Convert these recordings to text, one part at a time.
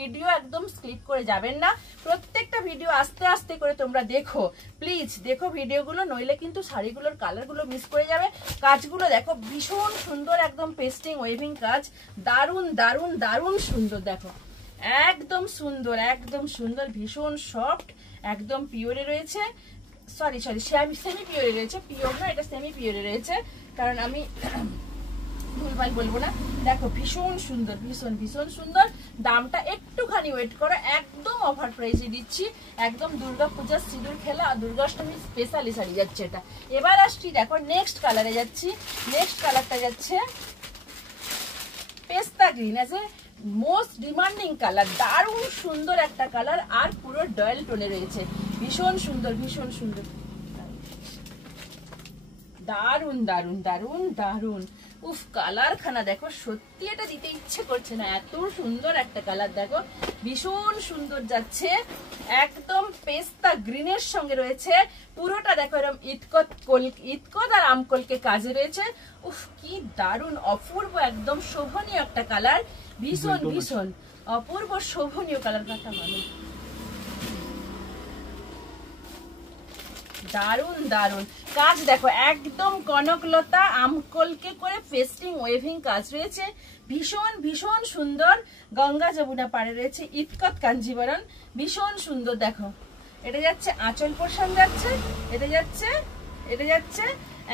Video একদম skip করে যাবেন না, প্রত্যেকটা ভিডিও আস্তে আস্তে করে তোমরা দেখো, প্লিজ দেখো ভিডিওগুলো, নইলে কিন্তু শাড়িগুলোর কালারগুলো মিস করে যাবে। কাজগুলো দেখো ভীষণ সুন্দর, একদম পেস্টিং ওয়েভিং কাজ, দারুণ দারুণ দারুণ সুন্দর, দেখো একদম সুন্দর, একদম সুন্দর, ভীষণ সফট, একদম পিওরে রয়েছে, সরি সেমি পিওরে রয়েছে, পিওর না, এটা সেমি পিওরে রয়েছে, কারণ আমি ভুলভাল বলবো না। দেখো ভীষণ সুন্দর, ভীষণ ভীষণ সুন্দর। দামটা একটুখানি ওয়েট করো, একদম অফার প্রাইসে দিচ্ছি, একদম দুর্গাপূজার সিঁদুর খেলা আর দুর্গাষ্টমী স্পেশালি শাড়ি যাচ্ছে এটা। এবার আসছি দেখো নেক্সট কালারে যাচ্ছি, নেক্সট কালারটা যাচ্ছে পেস্তা green, as a most demanding colour, দারুণ সুন্দর একটা কালার, আর পুরো ডয়েল টোনে রয়েছে, ভীষণ সুন্দর, ভীষণ সুন্দর, দারুণ দারুণ দারুণ দারুণ। উফ, কালার খানা দেখো, সত্যি এটা দিতে ইচ্ছে করছে না, এত সুন্দর একটা কালার, দেখো ভীষণ সুন্দর যাচ্ছে, একদম পেস্তা গ্রিনের সঙ্গে রয়েছে পুরোটা, দেখো এরকম ইতকত আর আমকলকে কাজে রয়েছে। উফ, কি দারুণ অপূর্ব, একদম শোভনীয় একটা কালার, ভীষণ ভীষণ অপূর্ব শোভনীয় কালার, কথা মানে দারুণ দারুণ কাজ, দেখো একদম কনকলতা আমকলকে করে পেস্টিং ওয়েভিং কাজ রয়েছে, ভীষণ ভীষণ সুন্দর, গঙ্গা যমুনা পাড়ে রয়েছে ইতকত কাঞ্জিবরণ, ভীষণ সুন্দর। দেখো এটা যাচ্ছে আঁচল পোর্শন যাচ্ছে, এটা যাচ্ছে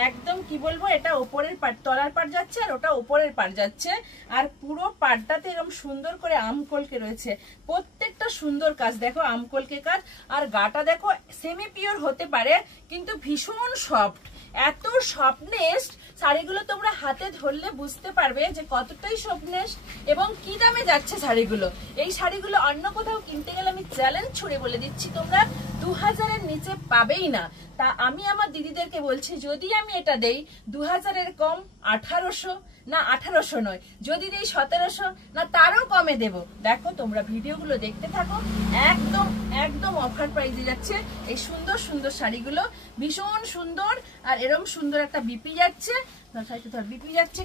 একদম কি বলবো, এটা ওপরের পাট, তলার পাট যাচ্ছে, আর ওটা ওপরের পাট যাচ্ছে, আর পুরো পাটটাতে এরকম সুন্দর করে আমকলকে রয়েছে, প্রত্যেকটা সুন্দর কাজ, দেখো আমকলকে কাজ, আর গাটা দেখো সেমি পিওর হতে পারে কিন্তু ভীষণ সফট, এত সফটনেস, শাড়িগুলো তোমরা হাতে ধরলে বুঝতে পারবে যে কতটাই সফটনেস এবং কি দামে যাচ্ছে শাড়িগুলো। এই শাড়িগুলো অন্য কোথাও কিনতে গেলে আমি চ্যালেঞ্জ ছুড়ে বলে দিচ্ছি তোমরা 2000-এর নিচে পাবেই না। তা আমি আমার দিদিদেরকে বলছি, যদি আমি এটা দেই 2000-এর কম 1800, না 1800 নয়, যদি দেই 1700, না তারও কমে দেব। দেখো তোমরা ভিডিওগুলো দেখতে থাকো, একদম একদম অফার প্রাইসে যাচ্ছে এই সুন্দর সুন্দর শাড়িগুলো, ভীষণ সুন্দর, আর এরকম সুন্দর একটা বিপি যাচ্ছে, বিপি যাচ্ছে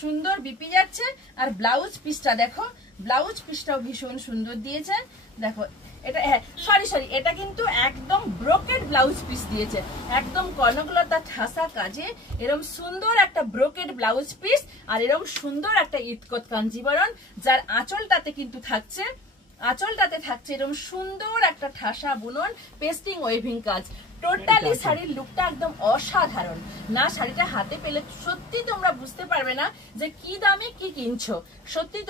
সুন্দর, বিপি যাচ্ছে, আর ব্লাউজ পিসটা দেখো, ব্লাউজ পিসটাও ভীষণ সুন্দর দিয়েছে, দেখো এটা সরি এটা কিন্তু একদম ব্রোকেড ব্লাউজ পিস দিয়েছে, একদম কনকলতা ঠাসা কাজে এরকম সুন্দর একটা ব্রোকেড ব্লাউজ পিস, আর এরকম সুন্দর একটা ইতকত কাঞ্জিবরণ, যার আঁচলটাতে কিন্তু থাকছে, আঁচলটাতে থাকছে এরকম সুন্দর একটা ঠাসা বুনন পেস্টিং ওয়েভিং কাজ। টোটালি শাড়ির লুকটা একদম অসাধারণ, না শাড়িটা হাতে পেলে সত্যি তোমরা বুঝতে পারবে না যে কি দামে কি কিনছো, সত্যি।